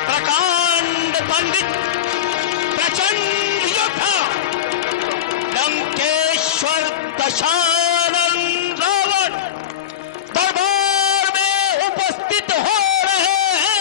प्रकांड पंडित प्रचंड योद्धा लंकेश्वर दशानन रावण दरबार में उपस्थित हो रहे हैं।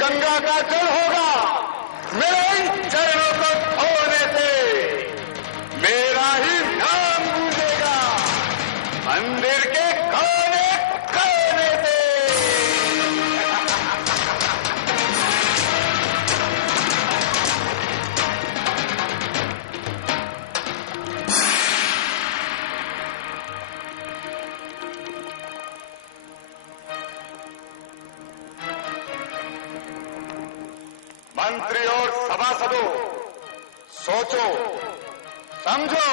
गंगा का जल होगा मेरे इन चरणों को धोने से, मेरा ही नाम गूंजेगा मंदिर के कोने कोने से। मंत्री और सभासदों, सोचो, समझो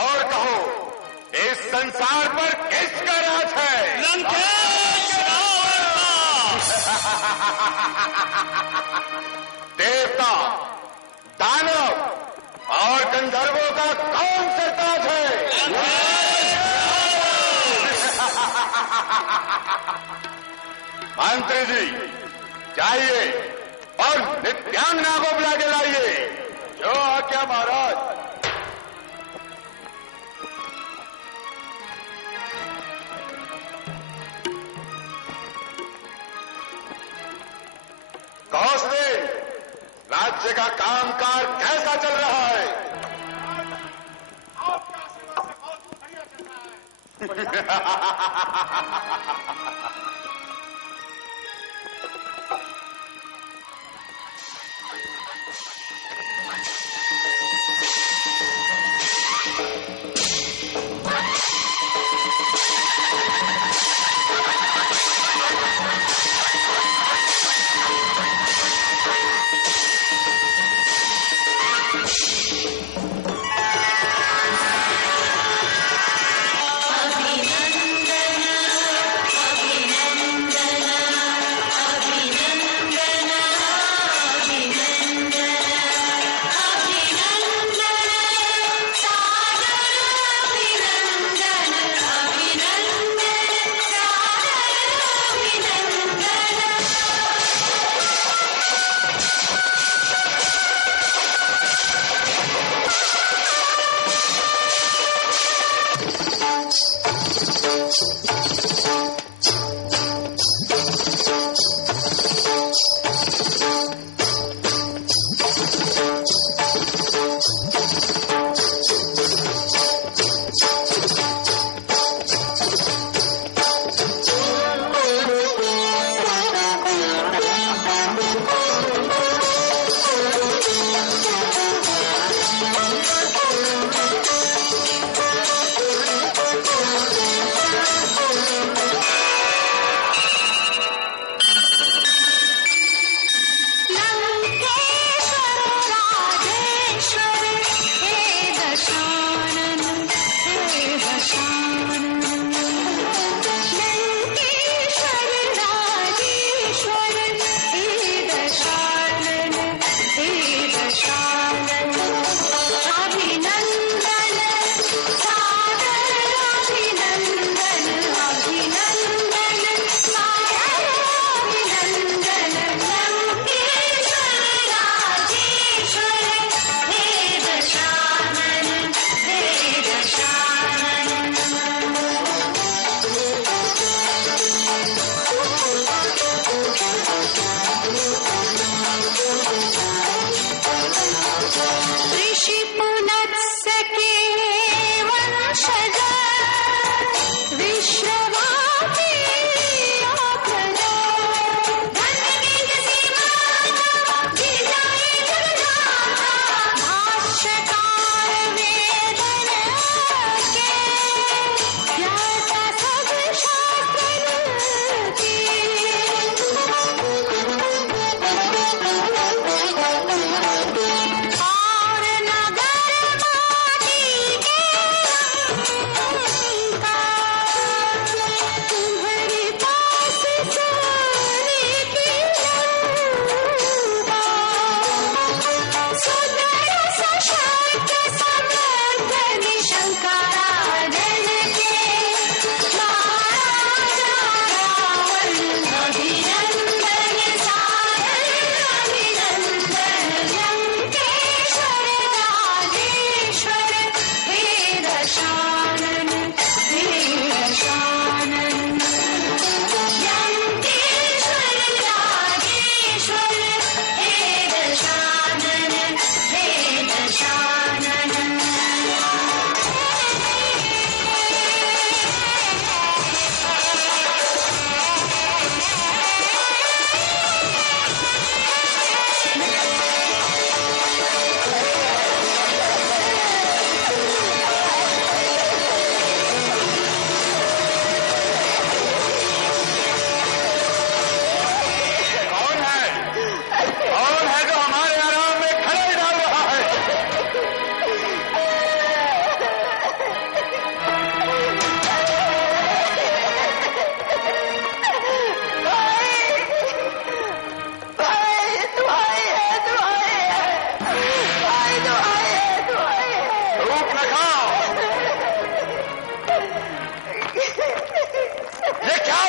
और कहो, इस संसार पर किसका राज है? लंकेश रावण का। देवता, दानव और गंधर्वों का कौन सा ताज है? मंत्री जी, जाइए और नित्यांगना को बुला के लाइए। जो आज्ञा महाराज। कौशले, राज्य का कामकाज कैसा चल रहा है? आपका आशीर्वाद से बहुत बढ़िया चल रहा है। अभिनंदन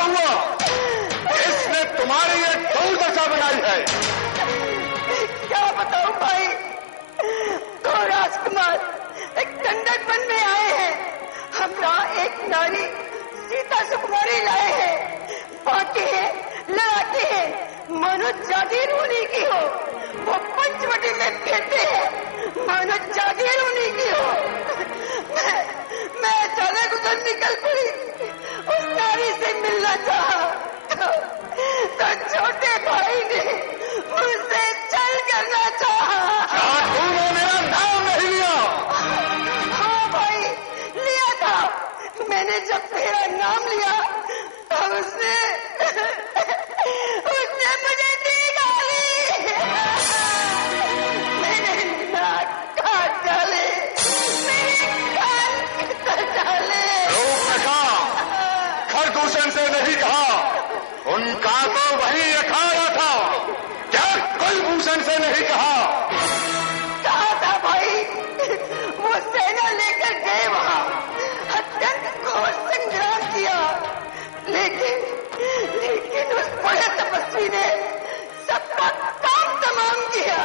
हुआ? इसने तुम्हारी ये दुर्दशा बनाई है। क्या बताऊं भाई, दो राजकुमार एक गंडक वन में आए हैं। हमरा एक नारी सीता सुकुमारी लाए हैं। बाकी है लड़ाते हैं मानो जागीर होने की हो। वो पंचवटी में फिरते हैं मानो जागीर होने की हो। मैं अचानक उधर निकल पड़ी, उस नारी से मिलना चाहा तो छोटे भाई ने मुझसे छल करना चाहा। क्या तूने मेरा नाम नहीं लिया? हाँ भाई, लिया था। मैंने जब तेरा नाम लिया तब उसने मुझे दी गाली। मैंने नाक काट डाले, मेरे कान कट डाले। रूपरेखा, खरदूषण से नहीं कहा, उनका तो वही अखाड़ा था। क्या कुलभूषण से नहीं कहा? कहा था भाई, वो सेना लेकर गए वहां, अत्यंत घोर संग्राम किया, लेकिन उस बड़े तपस्वी ने सबका काम तमाम किया।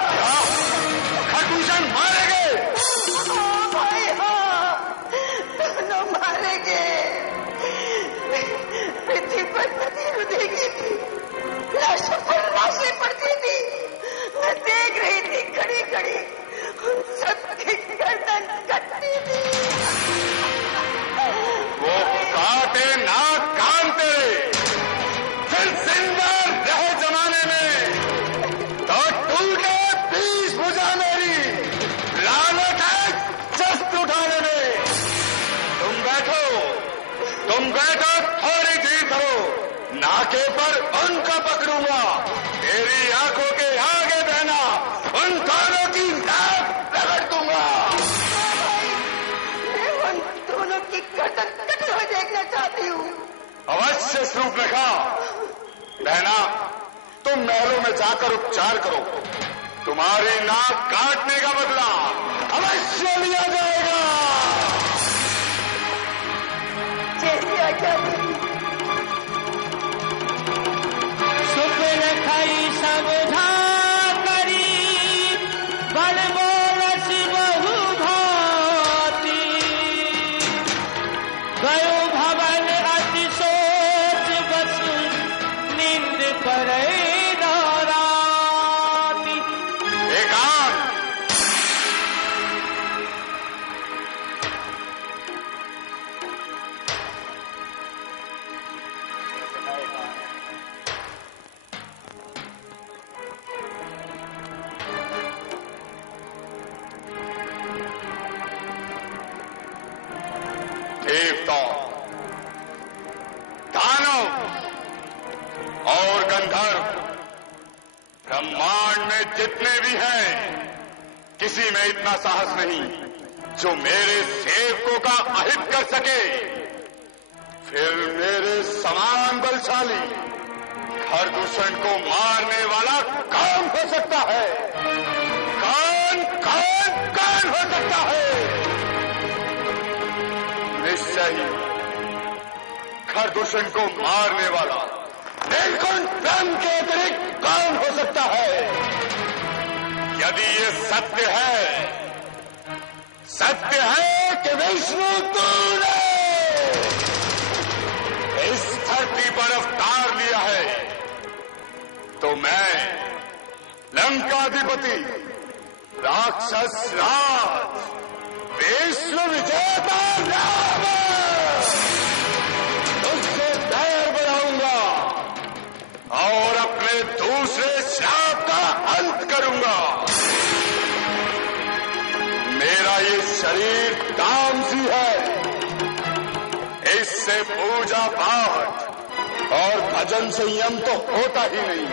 खरदूषण मारे गए? हाँ भाई हाँ, दोनों मारे गए। पृथ्वी पर नदी रुधेगी थी, लाशों पर लाशें पड़ती थी। मैं देख रही थी खड़ी खड़ी, उन सबकी गर्दन कटती थी। वो काटे ना कान तेरे, फिर जिंदा रहे जमाने में तो टूटे 20 भुजा मेरी, लानत है जस्त उठाने में। तुम बैठो, थोड़ी देर करो, नाके पर उनको पकड़ूंगा, तेरी आंखों के आगे बहना, उन दोनों की नाक रगड़ दूंगा। मैं उन दोनों की गर्दन कटी हुई देखना चाहती हूँ। अवश्य रूपरेखा। बहना, तुम महलों में जाकर उपचार करो, तुम्हारी नाक काटने का बदला अवश्य लिया जाएगा। जैसी आज्ञा थी। सुपरखाई समझा करी बड़ बोलस बहु भांति। गयो भवन अति सोच बस नींद पड़े न राति। एकांत, देवताओं, दानव और गंधर्व, ब्रह्मांड में जितने भी हैं, किसी में इतना साहस नहीं जो मेरे सेवकों का अहित कर सके। फिर मेरे समान बलशाली खरदूषण को मारने वाला कौन हो सकता है? कौन हो सकता है? निश्चय ही खरदूषण को मारने वाला नीलकंठ ब्रह्म के अतिरिक्त कौन हो सकता है? यदि ये सत्य है कि विष्णु तूने इस धरती पर अवतार लिया है, तो मैं लंकाधिपति राक्षस राज विश्व विजेता रावण उससे पैर बढ़ाऊंगा और अपने दूसरे श्राप का अंत करूंगा। मेरा ये शरीर तामसी है, इससे पूजा पाठ और भजन संयम तो होता ही नहीं।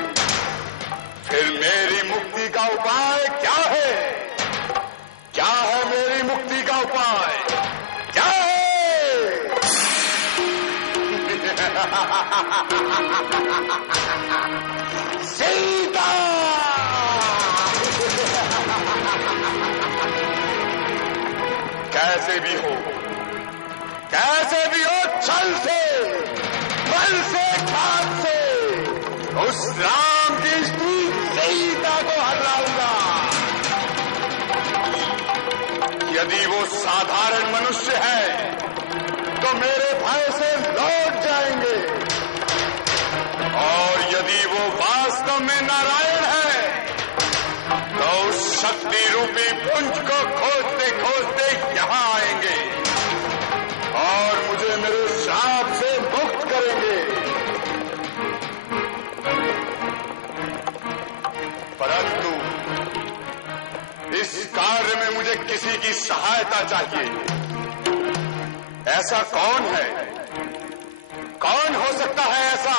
फिर मेरी मुक्ति का उपाय क्या है? क्या है मेरी मुक्ति का उपाय? क्या है? सीता! कैसे भी हो, छल से, बल से उस राम की स्त्री सीता को हराऊंगा। यदि वो साधारण मनुष्य है तो मेरे भय से लौट जाएंगे, और यदि वो वास्तव में नारायण है तो उस शक्ति रूपी पुंज को खोजते खोजते यहां आएंगे और मुझे मेरे श्राप से मुक्त करेंगे। परंतु इस कार्य में मुझे किसी की सहायता चाहिए। ऐसा कौन है, कौन हो सकता है ऐसा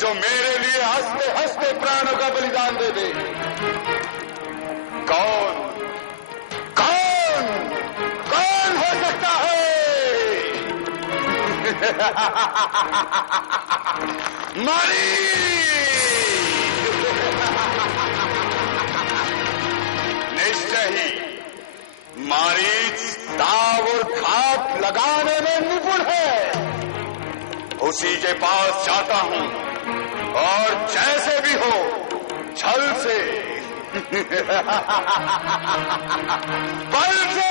जो मेरे लिए हंसते हंसते प्राणों का बलिदान दे दे? कौन कौन कौन हो सकता है? मारी निश्चय ही मारीच दाव और घात लगाने में निपुण है। उसी के पास जाता हूं और जैसे भी हो छल से बल से